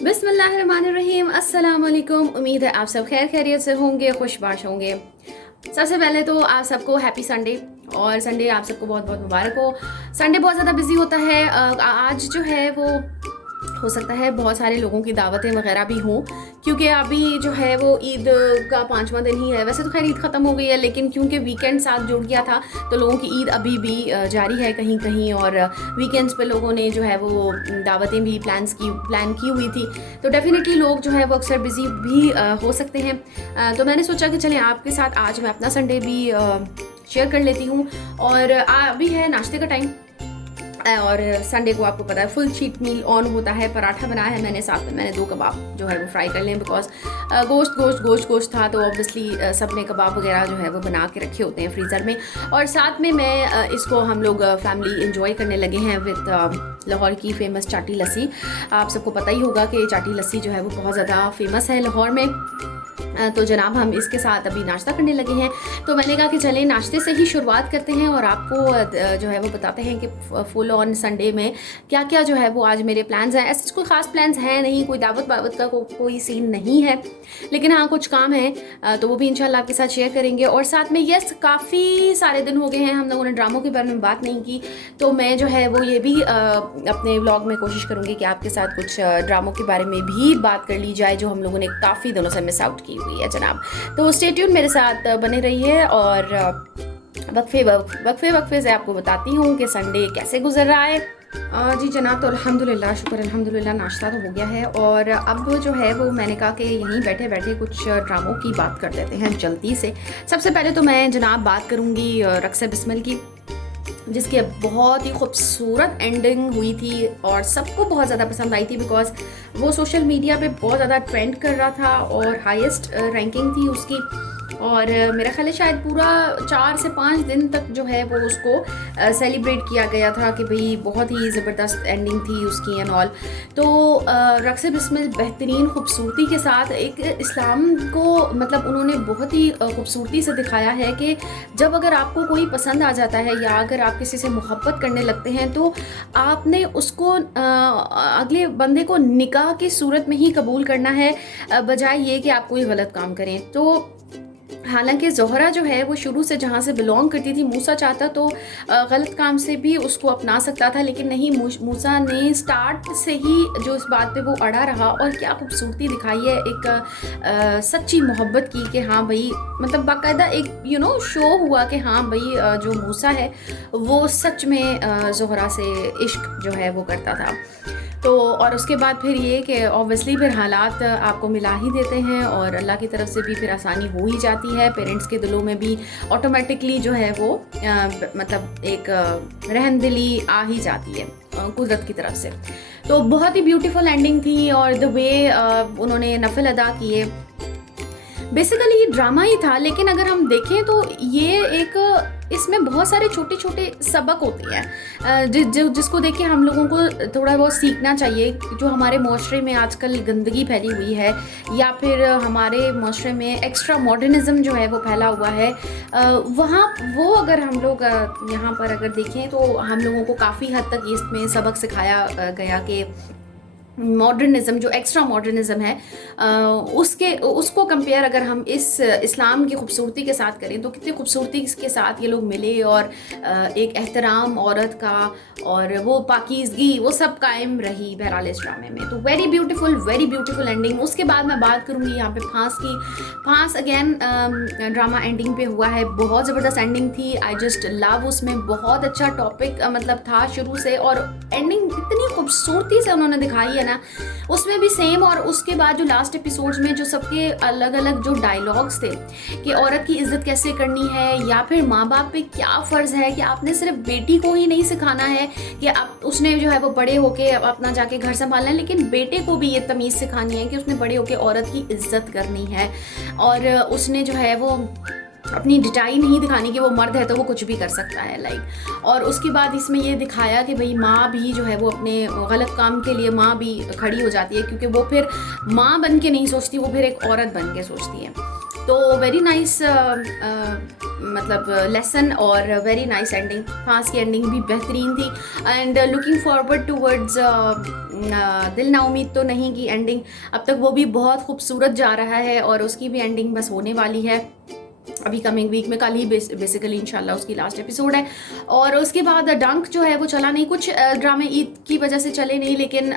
बिस्मिल्लाहिर्रहमानिर्रहीम, अस्सलाम वालेकुम। उम्मीद है आप सब खैर खैरियत से होंगे, खुशबाश होंगे। सबसे पहले तो आप सबको हैप्पी संडे, और संडे आप सबको बहुत बहुत मुबारक हो। संडे बहुत ज़्यादा बिजी होता है। आज जो है वो हो सकता है बहुत सारे लोगों की दावतें वगैरह भी हों, क्योंकि अभी जो है वो ईद का 5वां दिन ही है। वैसे तो खैर ईद ख़त्म हो गई है, लेकिन क्योंकि वीकेंड साथ जुड़ गया था तो लोगों की ईद अभी भी जारी है कहीं कहीं, और वीकेंड्स पे लोगों ने जो है वो दावतें भी प्लान की हुई थी। तो डेफिनेटली लोग जो है वो अक्सर बिज़ी भी हो सकते हैं। तो मैंने सोचा कि चलें आपके साथ आज मैं अपना संडे भी शेयर कर लेती हूँ। और अभी है नाश्ते का टाइम, और संडे को आपको पता है फुल चीट मील ऑन होता है। पराठा बनाया है मैंने, साथ में मैंने 2 कबाब जो है वो फ्राई कर लें, बिकॉज गोश्त था, तो ऑब्वियसली सब ने कबाब वगैरह जो है वो बना के रखे होते हैं फ्रीज़र में। और साथ में मैं इसको हम लोग फैमिली इंजॉय करने लगे हैं विद लाहौर की फ़ेमस चाटी लस्सी। आप सबको पता ही होगा कि चाटी लस्सी जो है वो बहुत ज़्यादा फेमस है लाहौर में। तो जनाब हम इसके साथ अभी नाश्ता करने लगे हैं। तो मैंने कहा कि चलें नाश्ते से ही शुरुआत करते हैं, और आपको जो है वो बताते हैं कि फुल ऑन संडे में क्या क्या जो है वो आज मेरे प्लान्स हैं। ऐसे कोई ख़ास प्लान्स हैं नहीं, कोई दावत का कोई सीन नहीं है, लेकिन हाँ कुछ काम है तो वो भी इंशाल्लाह आपके साथ शेयर करेंगे। और साथ में यस, काफ़ी सारे दिन हो गए हैं हम लोगों ने ड्रामों के बारे में बात नहीं की, तो मैं जो है वो ये भी अपने व्लॉग में कोशिश करूँगी कि आपके साथ कुछ ड्रामों के बारे में भी बात कर ली जाए जो हम लोगों ने काफ़ी दिनों से मिस आउट की हुई है जनाब। तो स्टे ट्यून मेरे साथ बने रहिए, और वक्फे से आपको बताती हूँ कि संडे कैसे गुजर रहा है। जी जनाब, तो अल्हम्दुलिल्लाह, शुक्र अल्हम्दुलिल्लाह, नाश्ता तो हो गया है। और अब जो है वो मैंने कहा कि यहीं बैठे बैठे कुछ ड्रामों की बात कर देते हैं जल्दी से। सबसे पहले तो मैं जनाब बात करूँगी रक्स बिस्मिल की, जिसकी बहुत ही खूबसूरत एंडिंग हुई थी और सबको बहुत ज़्यादा पसंद आई थी, बिकॉज वो सोशल मीडिया पे बहुत ज़्यादा ट्रेंड कर रहा था और हाईएस्ट रैंकिंग थी उसकी। और मेरा ख्याल है शायद पूरा 4 से 5 दिन तक जो है वो उसको सेलिब्रेट किया गया था कि भाई बहुत ही ज़बरदस्त एंडिंग थी उसकी एंड ऑल। तो रक्स बिस्मिल बेहतरीन खूबसूरती के साथ एक इस्लाम को मतलब उन्होंने बहुत ही खूबसूरती से दिखाया है कि जब अगर आपको कोई पसंद आ जाता है या अगर आप किसी से मोहब्बत करने लगते हैं तो आपने उसको अगले बंदे को निकाह की सूरत में ही कबूल करना है, बजाय ये कि आप कोई गलत काम करें। तो हालांकि ज़ोहरा जो है वो शुरू से जहाँ से बिलोंग करती थी, मूसा चाहता तो गलत काम से भी उसको अपना सकता था, लेकिन नहीं, मूसा ने स्टार्ट से ही जो इस बात पे वो अड़ा रहा। और क्या खूबसूरती दिखाई है एक सच्ची मोहब्बत की, कि हाँ भाई मतलब बाकायदा एक शो हुआ कि हाँ भाई जो मूसा है वो सच में ज़ोहरा से इश्क जो है वो करता था। तो और उसके बाद फिर ये कि ऑब्वियसली फिर हालात आपको मिला ही देते हैं, और अल्लाह की तरफ से भी फिर आसानी हो ही जाती है। पेरेंट्स के दिलों में भी ऑटोमेटिकली जो है वो मतलब एक रहमदिली आ ही जाती है कुदरत की तरफ से। तो बहुत ही ब्यूटीफुल एंडिंग थी, और द वे उन्होंने नफल अदा किए, बेसिकली ये ड्रामा ही था। लेकिन अगर हम देखें तो ये एक इसमें बहुत सारे छोटे छोटे सबक होते हैं जिसको देख के हम लोगों को थोड़ा बहुत सीखना चाहिए। जो हमारे माशरे में आजकल गंदगी फैली हुई है, या फिर हमारे माशरे में एक्स्ट्रा मॉडर्निज़म जो है वो फैला हुआ है, वहाँ वो अगर हम लोग यहाँ पर अगर देखें तो हम लोगों को काफ़ी हद तक इसमें सबक सिखाया गया कि मॉडर्निज़म जो एक्स्ट्रा मॉडर्निज़म है उसको कंपेयर अगर हम इस इस्लाम की खूबसूरती के साथ करें तो कितनी खूबसूरती के साथ ये लोग मिले, और एक एहतराम औरत का और वो पाकीज़गी वो सब कायम रही बहरहाल इस ड्रामे में। तो वेरी ब्यूटीफुल एंडिंग। उसके बाद मैं बात करूँगी यहाँ पे फांस की। फांस अगेन ड्रामा एंडिंग पे हुआ है, बहुत ज़बरदस्त एंडिंग थी। आई जस्ट लव, उसमें बहुत अच्छा टॉपिक मतलब था शुरू से, और एंडिंग इतनी खूबसूरती से उन्होंने दिखाई है ना उसमें भी सेम। और उसके बाद जो लास्ट एपिसोड्स में जो सबके अलग अलग जो डायलॉग्स थे कि औरत की इज्जत कैसे करनी है, या फिर माँ बाप पे क्या फ़र्ज़ है कि आपने सिर्फ बेटी को ही नहीं सिखाना है कि आप उसने जो है वो बड़े होके अपना जाके घर संभालना है, लेकिन बेटे को भी ये तमीज़ सिखानी है कि उसने बड़े होके औरत की इज्जत करनी है, और उसने जो है वो अपनी डिटाई नहीं दिखानी कि वो मर्द है तो वो कुछ भी कर सकता है लाइक। और उसके बाद इसमें ये दिखाया कि भाई माँ भी जो है वो अपने गलत काम के लिए माँ भी खड़ी हो जाती है, क्योंकि वो फिर माँ बन के नहीं सोचती, वो फिर एक औरत बन के सोचती है। तो वेरी नाइस मतलब लेसन और वेरी नाइस एंडिंग। फांस की एंडिंग भी बेहतरीन थी एंड लुकिंग फॉरवर्ड टूवर्ड्स दिल ना उम्मीद तो नहीं की एंडिंग। अब तक वो भी बहुत खूबसूरत जा रहा है और उसकी भी एंडिंग बस होने वाली है अभी कमिंग वीक में। कल ही बेसिकली इंशाल्लाह उसकी लास्ट एपिसोड है। और उसके बाद डंक जो है वो चला नहीं, कुछ ड्रामे ईद की वजह से चले नहीं, लेकिन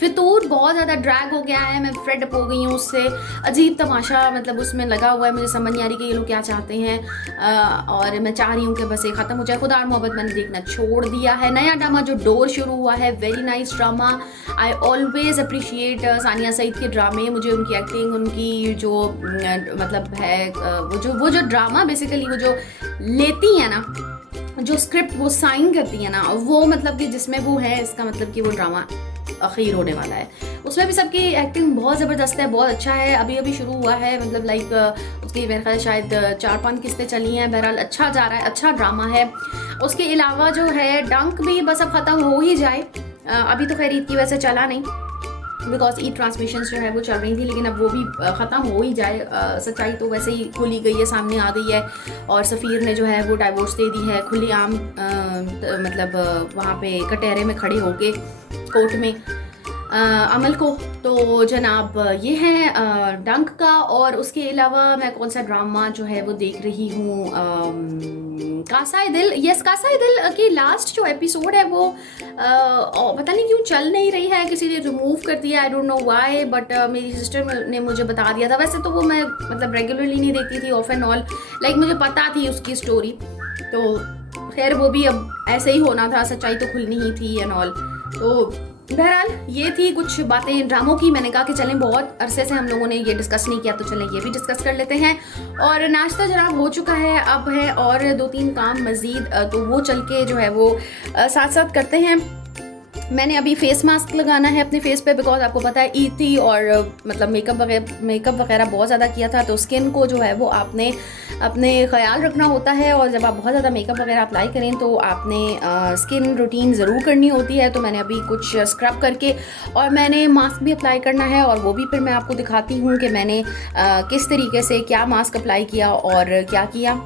फितूर बहुत ज़्यादा ड्रैग हो गया है। मैं फ्रेड अप हो गई हूँ उससे। अजीब तमाशा मतलब उसमें लगा हुआ है, मुझे समझ नहीं आ रही कि ये लोग क्या चाहते हैं। और मैं चाह रही हूँ कि बस ये ख़त्म हो जाए। खुदा और मोहब्बत मैंने देखना छोड़ दिया है। नया ड्रामा जो डोर शुरू हुआ है, very nice drama. I always appreciate Sania Saeed के ड्रामे। मुझे उनकी एक्टिंग, उनकी जो मतलब है वो जो ड्रामा बेसिकली वो जो लेती है ना, जो स्क्रिप्ट वो साइन करती है ना, वो मतलब कि जिसमें वो है, इसका मतलब कि वो ड्रामा अखीर होने वाला है। उसमें भी सबकी एक्टिंग बहुत ज़बरदस्त है, बहुत अच्छा है। अभी अभी शुरू हुआ है, मतलब लाइक उसकी मेरे ख्याल शायद 4-5 किस्तें चली हैं। बहरहाल अच्छा जा रहा है, अच्छा ड्रामा है। उसके अलावा जो है डंक भी बस अब ख़त्म हो ही जाए। अभी तो खैर ईद की वजह से चला नहीं, बिकॉज ई ट्रांसमिशंस जो है वो चल रही थी, लेकिन अब वो भी ख़त्म हो ही जाए। सच्चाई तो वैसे ही खुली गई है, सामने आ गई है। और सफ़ीर ने जो है वो डाइवोर्स दे दी है खुलेआम, मतलब वहाँ पे कटहरे में खड़े होके कोर्ट में अमल को। तो जनाब ये है डंक का। और उसके अलावा मैं कौन सा ड्रामा जो है वो देख रही हूँ, कासाए दिल। यस, कासाए दिल की लास्ट जो एपिसोड है वो पता नहीं क्यों चल नहीं रही है, किसी ने रिमूव कर दिया, I don't know why. But मेरी सिस्टर ने मुझे बता दिया था। वैसे तो वो मैं मतलब रेगुलरली नहीं देखती थी, ऑफ एंड ऑल, लाइक मुझे पता थी उसकी स्टोरी। तो खैर वो भी अब ऐसे ही होना था, सच्चाई तो खुलनी ही थी एंड ऑल। तो बहरहाल ये थी कुछ बातें ड्रामों की। मैंने कहा कि चलें, बहुत अरसे से हम लोगों ने ये डिस्कस नहीं किया, तो चलें ये भी डिस्कस कर लेते हैं। और नाश्ता जनाब हो चुका है, अब है और 2-3 काम मज़ीद, तो वो चल के जो है वो साथ साथ करते हैं। मैंने अभी फेस मास्क लगाना है अपने फेस पे, बिकॉज आपको पता है ईद थी और मतलब मेकअप वगैरह बहुत ज़्यादा किया था। तो स्किन को जो है वो आपने अपने ख्याल रखना होता है, और जब आप बहुत ज़्यादा मेकअप वगैरह अप्लाई करें तो आपने स्किन रूटीन ज़रूर करनी होती है। तो मैंने अभी कुछ स्क्रब करके और मैंने मास्क भी अप्लाई करना है, और वो भी फिर मैं आपको दिखाती हूँ कि मैंने किस तरीके से क्या मास्क अप्लाई किया और क्या किया।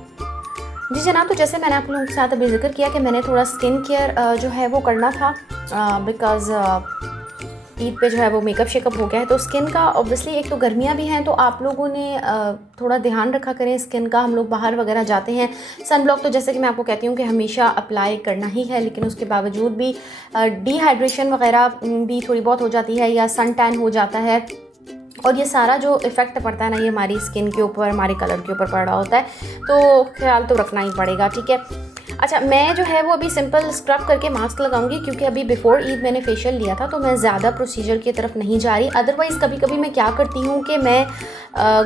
जी जनाब, तो जैसे मैंने आप लोगों के साथ अभी जिक्र किया कि मैंने थोड़ा स्किन केयर जो है वो करना था, बिकॉज़ ईद पे जो है वो मेकअप शेकअप हो गया है। तो स्किन का ऑब्वियसली, एक तो गर्मियाँ भी हैं, तो आप लोगों ने थोड़ा ध्यान रखा करें स्किन का। हम लोग बाहर वगैरह जाते हैं, सन ब्लॉक तो जैसे कि मैं आपको कहती हूँ कि हमेशा अप्लाई करना ही है, लेकिन उसके बावजूद भी डिहाइड्रेशन वगैरह भी थोड़ी बहुत हो जाती है, या सन टैन हो जाता है। और ये सारा जो इफ़ेक्ट पड़ता है ना, ये हमारी स्किन के ऊपर, हमारे कलर के ऊपर पड़ रहा होता है, तो ख्याल तो रखना ही पड़ेगा, ठीक है। अच्छा, मैं जो है वो अभी सिंपल स्क्रब करके मास्क लगाऊंगी, क्योंकि अभी बिफोर ईद मैंने फेशियल लिया था, तो मैं ज़्यादा प्रोसीजर की तरफ नहीं जा रही। अदरवाइज़ कभी कभी मैं क्या करती हूँ कि मैं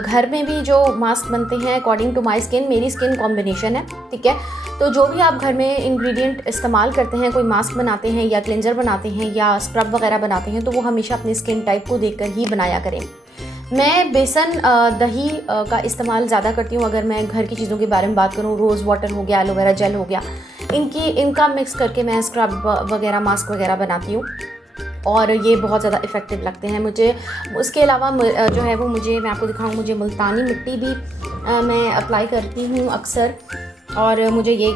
घर में भी जो मास्क बनते हैं अकॉर्डिंग टू माई स्किन, मेरी स्किन कॉम्बिनेशन है, ठीक है। तो जो भी आप घर में इंग्रेडिएंट इस्तेमाल करते हैं, कोई मास्क बनाते हैं या क्लेंजर बनाते हैं या स्क्रब वगैरह बनाते हैं, तो वो हमेशा अपनी स्किन टाइप को देखकर ही बनाया करें। मैं बेसन दही का इस्तेमाल ज़्यादा करती हूँ। अगर मैं घर की चीज़ों के बारे में बात करूँ, रोज़ वाटर हो गया, एलोवेरा जेल हो गया, इनका मिक्स करके मैं स्क्रब वगैरह, मास्क वगैरह बनाती हूँ, और ये बहुत ज़्यादा इफ़ेक्टिव लगते हैं मुझे। उसके अलावा जो है वो मुझे, मैं आपको दिखाऊँ, मुझे मुल्तानी मिट्टी भी मैं अप्लाई करती हूँ अक्सर। और मुझे ये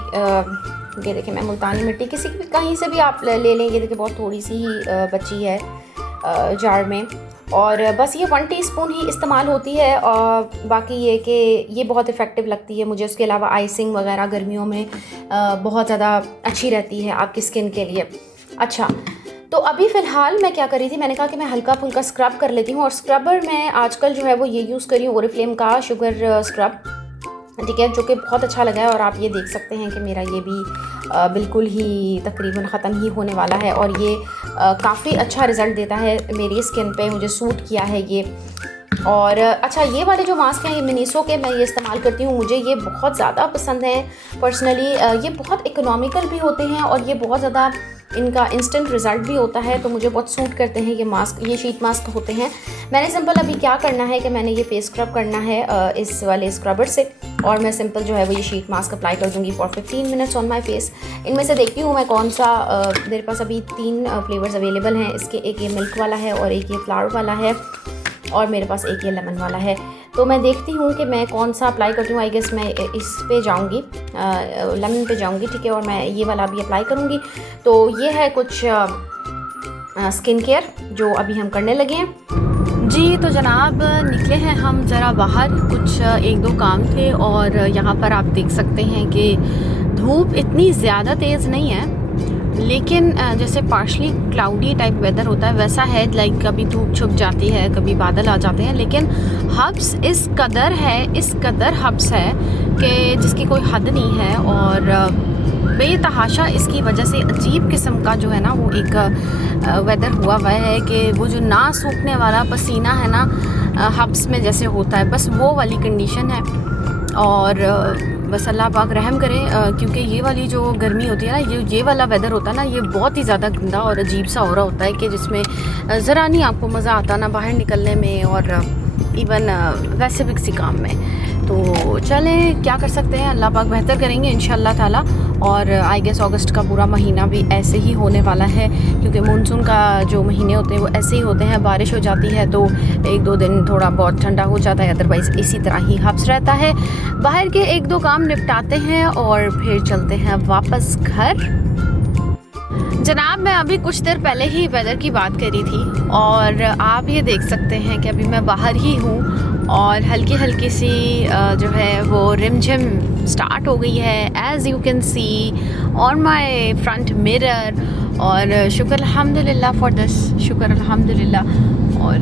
देखिए, मैं मुल्तानी मिट्टी किसी भी कहीं से भी आप ले लें, ये देखिए बहुत थोड़ी सी ही बची है जार में, और बस ये 1 टीस्पून ही इस्तेमाल होती है। और बाकी ये कि ये बहुत इफ़ेक्टिव लगती है मुझे। उसके अलावा आइसिंग वगैरह गर्मियों में बहुत ज़्यादा अच्छी रहती है आपकी स्किन के लिए। अच्छा, तो अभी फ़िलहाल मैं क्या कर रही थी, मैंने कहा कि मैं हल्का फुल्का स्क्रब कर लेती हूँ। और स्क्रबर मैं आजकल जो है वो ये यूज़ कर रही हूँ, ओरिफ्लेम का शुगर स्क्रब, ठीक है, जो कि बहुत अच्छा लगा है। और आप ये देख सकते हैं कि मेरा ये भी बिल्कुल ही तकरीबन ख़त्म ही होने वाला है, और ये काफ़ी अच्छा रिज़ल्ट देता है मेरी स्किन पे, मुझे सूट किया है ये। और अच्छा, ये वाले जो मास्क हैं, ये मिनीसो के मैं ये इस्तेमाल करती हूँ, मुझे ये बहुत ज़्यादा पसंद है पर्सनली। ये बहुत इकोनॉमिकल भी होते हैं, और ये बहुत ज़्यादा इनका इंस्टेंट रिज़ल्ट भी होता है, तो मुझे बहुत सूट करते हैं ये मास्क। ये शीट मास्क होते हैं। मैंने सिंपल अभी क्या करना है कि मैंने ये फेस स्क्रब करना है इस वाले स्क्रबर से, और मैं सिंपल जो है वो ये शीट मास्क अप्लाई कर दूँगी for 15 minutes on my face. इनमें से देखती हूँ मैं कौन सा, मेरे पास अभी 3 फ्लेवर्स अवेलेबल हैं इसके। एक ये मिल्क वाला है, और एक ये फ्लावर वाला है, और मेरे पास एक ये लेमन वाला है। तो मैं देखती हूँ कि मैं कौन सा अप्लाई करती हूँ। आई गेस मैं इस पे जाऊँगी, लेमन पे जाऊँगी, ठीक है, और मैं ये वाला भी अप्लाई करूँगी। तो ये है कुछ स्किन केयर जो अभी हम करने लगे हैं। जी तो जनाब निकले हैं हम ज़रा बाहर, कुछ एक दो काम थे, और यहाँ पर आप देख सकते हैं कि धूप इतनी ज़्यादा तेज़ नहीं है, लेकिन जैसे पार्शली क्लाउडी टाइप वेदर होता है वैसा है। लाइक कभी धूप छुप जाती है, कभी बादल आ जाते हैं, लेकिन हब्स इस कदर हब्स है कि जिसकी कोई हद नहीं है। और बेतहाशा इसकी वजह से अजीब किस्म का जो है ना वो एक वेदर हुआ है कि वो जो ना सूखने वाला पसीना है ना हब्स में जैसे होता है, बस वो वाली कंडीशन है। और बस अल्लाह पाक रहम करे, क्योंकि ये वाली जो गर्मी होती है ना, ये वाला वेदर होता है ना, ये बहुत ही ज़्यादा गंदा और अजीब सा हो रहा होता है कि जिसमें ज़रा नहीं आपको मज़ा आता ना बाहर निकलने में और इवन वैसे भी किसी काम में। तो चलें, क्या कर सकते हैं, अल्लाह पाक बेहतर करेंगे इंशाअल्लाह ताला। और आई गेस अगस्त का पूरा महीना भी ऐसे ही होने वाला है, क्योंकि मानसून का जो महीने होते हैं वो ऐसे ही होते हैं। बारिश हो जाती है तो एक दो दिन थोड़ा बहुत ठंडा हो जाता है, अदरवाइज़ इसी तरह ही हब्स रहता है। बाहर के एक दो काम निपटाते हैं और फिर चलते हैं वापस घर। जनाब मैं अभी कुछ देर पहले ही वेदर की बात करी थी, और आप ये देख सकते हैं कि अभी मैं बाहर ही हूँ और हल्की हल्की सी जो है वो रिमझिम स्टार्ट हो गई है, as you can see on my front mirror. और शुक्र अल्हम्दुलिल्लाह फॉर दिस, शुक्र अल्हम्दुलिल्लाह। और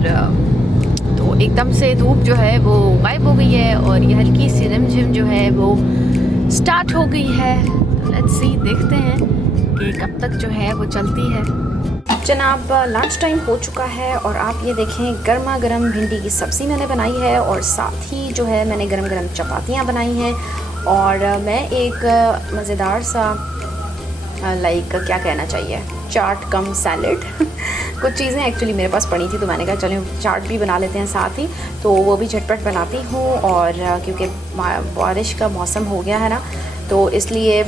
तो एकदम से धूप जो है वो गायब हो गई है और ये हल्की सी रिमझिम जो है वो स्टार्ट हो गई है। लेट्स सी, देखते हैं कि कब तक जो है वो चलती है। जनाब लंच टाइम हो चुका है और आप ये देखें गर्मा गर्म भिंडी की सब्ज़ी मैंने बनाई है, और साथ ही जो है मैंने गरम गरम चपातियाँ बनाई हैं। और मैं एक मज़ेदार सा लाइक क्या कहना चाहिए, चाट कम सैलड कुछ चीज़ें एक्चुअली मेरे पास पड़ी थी तो मैंने कहा चलें चाट भी बना लेते हैं साथ ही, तो वो भी झटपट बनाती हूँ। और क्योंकि बारिश का मौसम हो गया है ना, तो इसलिए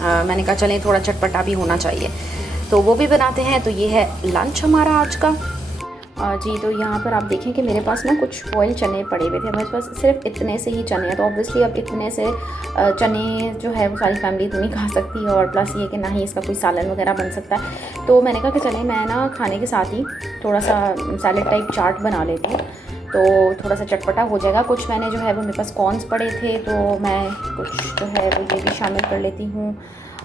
मैंने कहा चलें थोड़ा चटपटा भी होना चाहिए, तो वो भी बनाते हैं। तो ये है लंच हमारा आज का। जी तो यहाँ पर आप देखें कि मेरे पास ना कुछ बॉयल चने पड़े हुए थे, मेरे पास सिर्फ इतने से ही चने हैं, तो ऑब्वियसली अब इतने से चने जो है वो सारी फैमिली तो नहीं खा सकती, और प्लस ये कि ना ही इसका कोई सालन वगैरह बन सकता है। तो मैंने कहा कि चले मैं ना खाने के साथ ही थोड़ा सा सैलेड टाइप चाट बना लेती हूँ, तो थोड़ा सा चटपटा हो जाएगा। कुछ मैंने जो है वो मेरे पास कॉर्न्स पड़े थे, तो मैं कुछ जो है वो ये भी शामिल कर लेती हूँ।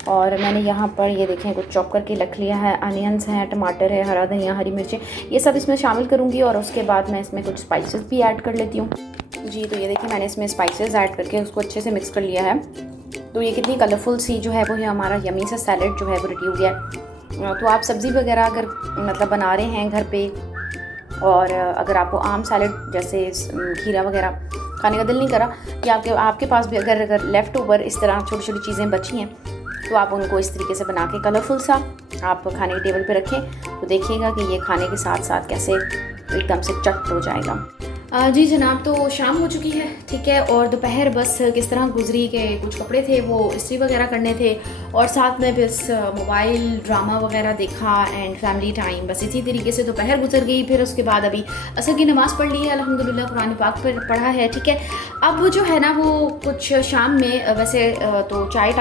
और मैंने यहाँ पर ये देखें कुछ चॉप करके रख लिया है, अनियंस हैं, टमाटर है, हरा धनिया, हरी मिर्चें, ये सब इसमें शामिल करूँगी। और उसके बाद मैं इसमें कुछ स्पाइसेस भी ऐड कर लेती हूँ। जी तो ये देखिए मैंने इसमें स्पाइसेस ऐड करके उसको अच्छे से मिक्स कर लिया है। तो ये कितनी कलरफुल सी जो है वो हमारा यमी सा सैलेड जो है वो रेडी हो गया है। तो आप सब्ज़ी वगैरह अगर मतलब बना रहे हैं घर पे, और अगर आपको आम सैलेड जैसे खीरा वगैरह खाने का दिल नहीं करा, या आपके पास भी अगर लेफ़्ट ओवर इस तरह छोटी छोटी चीज़ें बची हैं, तो आप उनको इस तरीके से बना के कलरफुल सा आप खाने के टेबल पे रखें, तो देखिएगा कि ये खाने के साथ साथ कैसे एकदम से चट हो जाएगा। जी जनाब तो शाम हो चुकी है, ठीक है, और दोपहर बस किस तरह गुजरी के कुछ कपड़े थे वो इस्त्री वगैरह करने थे, और साथ में बस मोबाइल ड्रामा वगैरह देखा एंड फैमिली टाइम, बस इसी तरीके से दोपहर गुजर गई। फिर उसके बाद अभी असर की नमाज़ पढ़ ली है, अल्हम्दुलिल्लाह कुरान पाक पर पढ़ा है, ठीक है। अब जो है ना वो कुछ शाम में वैसे तो चाय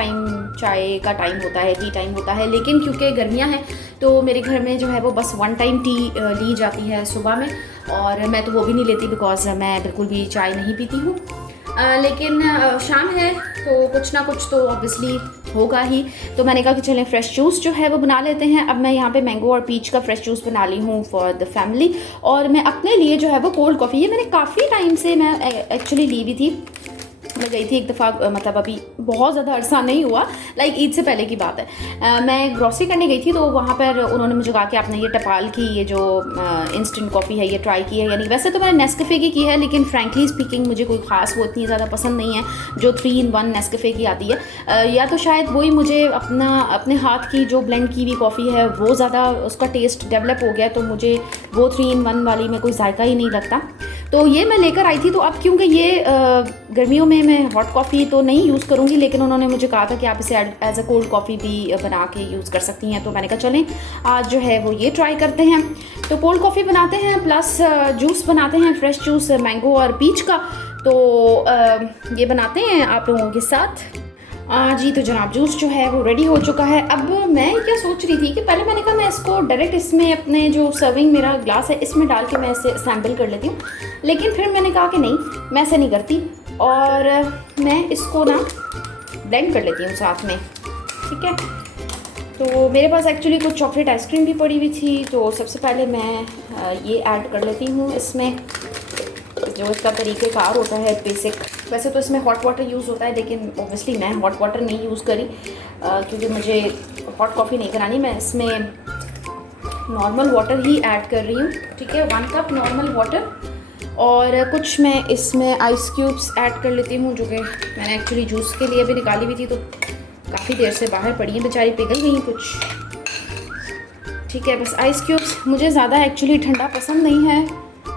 का टाइम होता है, टी टाइम होता है, लेकिन क्योंकि गर्मियाँ हैं तो मेरे घर में जो है वो बस 1 टाइम टी ली जाती है सुबह में, और मैं तो वो भी नहीं लेती बिकॉज़ मैं बिल्कुल भी चाय नहीं पीती हूँ। लेकिन शाम है तो कुछ ना कुछ तो ऑब्वियसली होगा ही, तो मैंने कहा कि चलें फ्रेश जूस जो है वो बना लेते हैं। अब मैं यहाँ पे मैंगो और पीच का फ्रेश जूस बना ली हूँ फॉर द फैमिली, और मैं अपने लिए जो है वो कोल्ड कॉफ़ी, ये मैंने काफ़ी टाइम से मैं एक्चुअली ली भी थी। मैं गई थी एक दफ़ा, मतलब अभी बहुत ज़्यादा अरसा नहीं हुआ, लाइक ईद से पहले की बात है। मैं ग्रॉसरी करने गई थी, तो वहाँ पर उन्होंने मुझे कहा कि आपने ये टपाल की ये जो इंस्टेंट कॉफ़ी है ये ट्राई की है, यानी वैसे तो मैंने नेस्कैफ़े की है, लेकिन फ्रैंकली स्पीकिंग मुझे कोई ख़ास वो इतनी ज़्यादा पसंद नहीं है जो 3 in 1 नेस्कैफ़े की आती है। या तो शायद वही मुझे अपने हाथ की जो ब्लेंड की हुई कॉफ़ी है वो ज़्यादा उसका टेस्ट डेवलप हो गया, तो मुझे वो 3 in 1 वाली में कोई जायका ही नहीं लगता, तो ये मैं लेकर आई थी। तो अब क्योंकि ये गर्मियों में मैं हॉट कॉफ़ी तो नहीं यूज़ करूँगी, लेकिन उन्होंने मुझे कहा था कि आप इसे एज अ कोल्ड कॉफ़ी भी बना के यूज़ कर सकती हैं, तो मैंने कहा चलें आज जो है वो ये ट्राई करते हैं। तो कोल्ड कॉफ़ी बनाते हैं प्लस जूस बनाते हैं, फ्रेश जूस मैंगो और पीच का। तो ये बनाते हैं आप लोगों के साथ। जी तो जनाब जूस जो है वो रेडी हो चुका है। अब मैं क्या सोच रही थी कि पहले मैंने कहा मैं इसको डायरेक्ट इसमें अपने जो सर्विंग मेरा ग्लास है इसमें डाल के मैं इसे असेंबल कर लेती हूँ, लेकिन फिर मैंने कहा कि नहीं, मैं ऐसे नहीं करती और मैं इसको ना ब्लेंड कर लेती हूँ साथ में, ठीक है। तो मेरे पास एक्चुअली कुछ चॉकलेट आइसक्रीम भी पड़ी हुई थी, तो सबसे पहले मैं ये ऐड कर लेती हूँ इसमें। जो इसका तरीक़ेकार होता है बेसिक, वैसे तो इसमें हॉट वाटर यूज़ होता है, लेकिन ओबियसली मैं हॉट वाटर नहीं यूज़ करी क्योंकि मुझे हॉट कॉफ़ी नहीं बनानी। मैं इसमें नॉर्मल वाटर ही ऐड कर रही हूँ, ठीक है, 1 कप नॉर्मल वाटर। और कुछ मैं इसमें आइस क्यूब्स ऐड कर लेती हूँ, जो कि मैंने एक्चुअली जूस के लिए भी निकाली हुई थी, तो काफ़ी देर से बाहर पड़ी हैं, बेचारी पिघल गई कुछ, ठीक है। बस आइस क्यूब्स, मुझे ज़्यादा एक्चुअली ठंडा पसंद नहीं है।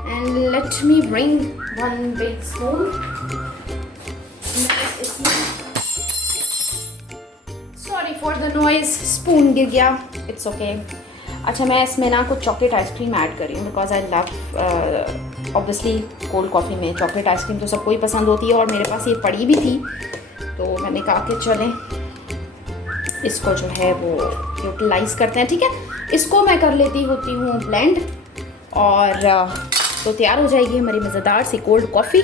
And let me bring 1 big spoon. Sorry for the noise, spoon गिर गया, इट्स ओके। अच्छा, मैं इसमें ना कुछ चॉकलेट आइसक्रीम ऐड कर रही हूँ because I love obviously cold coffee में चॉकलेट आइसक्रीम तो सबको ही पसंद होती है, और मेरे पास ये पड़ी भी थी, तो मैंने कहा कि चलें इसको जो है वो यूटिलाइज़ करते हैं, ठीक है। इसको मैं कर लेती होती हूँ ब्लेंड, और तो तैयार हो जाएगी हमारी मज़ेदार सी कोल्ड कॉफ़ी।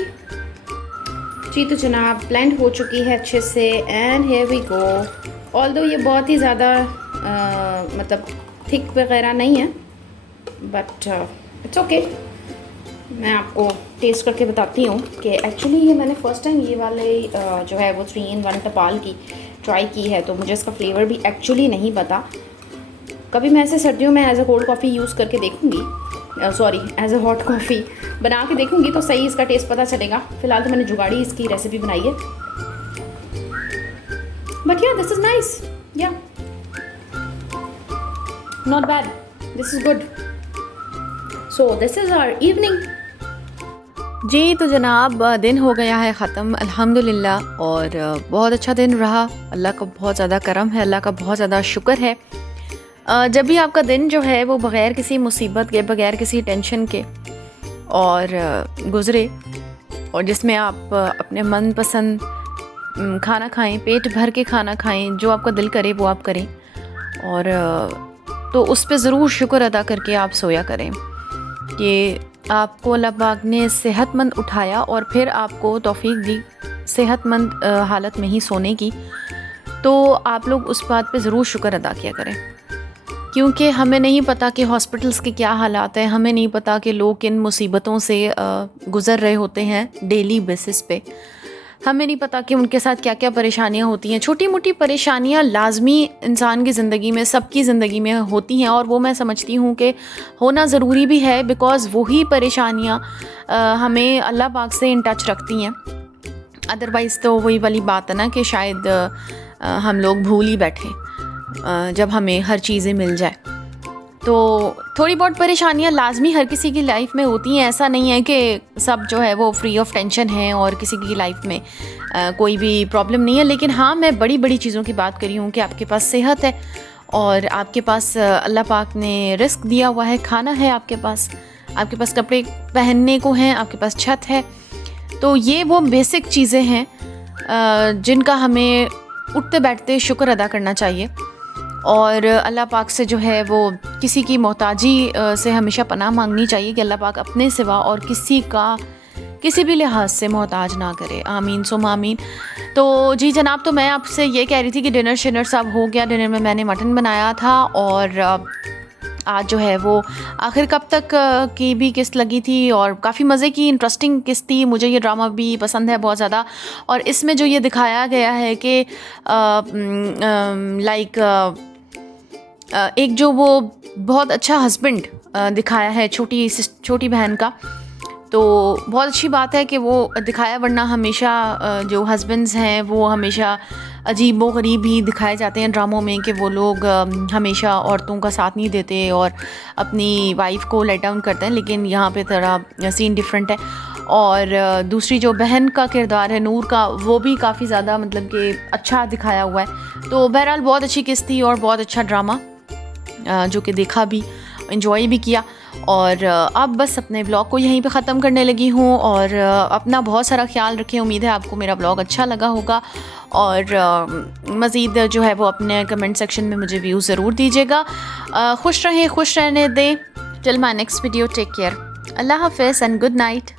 जी तो जनाब ब्लेंड हो चुकी है अच्छे से, and here we go. Although ये बहुत ही ज़्यादा मतलब थिक वगैरह नहीं है, बट इट्स ओके। मैं आपको टेस्ट करके बताती हूँ कि एक्चुअली ये मैंने फ़र्स्ट टाइम ये वाले जो है वो 3 in 1 टपाल की ट्राई की है, तो मुझे इसका फ्लेवर भी एक्चुअली नहीं पता। कभी मैं ऐसे सर्दियों में as a cold coffee use करके देखूँगी, sorry as a hot coffee बना के देखूँगी, तो सही इसका टेस्ट पता चलेगा। फ़िलहाल तो मैंने जुगाड़ी इसकी रेसिपी बनाई है, but yeah this is nice, yeah not bad, this is good. So this is our evening. जी तो जनाब दिन हो गया है ख़त्म अल्हम्दुलिल्लाह, और बहुत अच्छा दिन रहा। अल्लाह का बहुत ज़्यादा करम है, अल्लाह का बहुत ज़्यादा शुक्र है। जब भी आपका दिन जो है वो बग़ैर किसी मुसीबत के, बग़ैर किसी टेंशन के और गुज़रे, और जिसमें आप अपने मनपसंद खाना खाएं, पेट भर के खाना खाएं, जो आपका दिल करे वो आप करें, और तो उस पे ज़रूर शुक्र अदा करके आप सोया करें कि आपको अल्लाह पाक ने सेहतमंद उठाया और फिर आपको तौफीक दी सेहतमंद हालत में ही सोने की। तो आप लोग उस बात पे ज़रूर शुक्र अदा किया करें, क्योंकि हमें नहीं पता कि हॉस्पिटल्स के क्या हालात हैं, हमें नहीं पता कि लोग किन मुसीबतों से गुज़र रहे होते हैं डेली बेसिस पे। हमें नहीं पता कि उनके साथ क्या क्या परेशानियां होती हैं। छोटी मोटी परेशानियां लाजमी इंसान की ज़िंदगी में, सबकी ज़िंदगी में होती हैं, और वो मैं समझती हूँ कि होना ज़रूरी भी है, बिकॉज़ वही परेशानियां हमें अल्लाह पाक से इन टच रखती हैं। अदरवाइज़ तो वही वाली बात है ना कि शायद हम लोग भूल ही बैठे जब हमें हर चीज़ें मिल जाए। तो थोड़ी बहुत परेशानियां लाजमी हर किसी की लाइफ में होती हैं। ऐसा नहीं है कि सब जो है वो फ्री ऑफ टेंशन है और किसी की लाइफ में कोई भी प्रॉब्लम नहीं है। लेकिन हाँ, मैं बड़ी बड़ी चीज़ों की बात कर रही हूँ कि आपके पास सेहत है, और आपके पास अल्लाह पाक ने रिस्क दिया हुआ है, खाना है आपके पास कपड़े पहनने को हैं, आपके पास छत है। तो ये वो बेसिक चीज़ें हैं जिनका हमें उठते बैठते शुक्र अदा करना चाहिए, और अल्लाह पाक से जो है वो किसी की मोहताजी से हमेशा पनाह मांगनी चाहिए कि अल्लाह पाक अपने सिवा और किसी का किसी भी लिहाज से मोहताज ना करे। आमीन सुम आमीन। तो जी जनाब, तो मैं आपसे ये कह रही थी कि डिनर शिनर सब हो गया। डिनर में मैंने मटन बनाया था, और आज जो है वो आखिर कब तक की भी किस्त लगी थी, और काफ़ी मज़े की इंटरेस्टिंग किस्त थी। मुझे ये ड्रामा भी पसंद है बहुत ज़्यादा, और इसमें जो ये दिखाया गया है कि एक जो वो बहुत अच्छा हस्बैंड दिखाया है छोटी बहन का, तो बहुत अच्छी बात है कि वो दिखाया, वरना हमेशा जो हस्बैंड्स हैं वो हमेशा अजीब व गरीब ही दिखाए जाते हैं ड्रामों में, कि वो लोग हमेशा औरतों का साथ नहीं देते और अपनी वाइफ को लेट डाउन करते हैं। लेकिन यहाँ पे थोड़ा सीन डिफरेंट है। और दूसरी जो बहन का किरदार है नूर का, वो भी काफ़ी ज़्यादा मतलब कि अच्छा दिखाया हुआ है। तो बहरहाल बहुत अच्छी किस्त थी और बहुत अच्छा ड्रामा जो कि देखा भी, इन्जॉय भी किया। और अब बस अपने ब्लॉग को यहीं पे ख़त्म करने लगी हूँ। और अपना बहुत सारा ख्याल रखें। उम्मीद है आपको मेरा ब्लॉग अच्छा लगा होगा। और मज़ीद जो है वो अपने कमेंट सेक्शन में मुझे व्यू ज़रूर दीजिएगा। खुश रहें, खुश रहने दें। Till my next video, take care, अल्लाह हाफ़िज़ एंड गुड नाइट।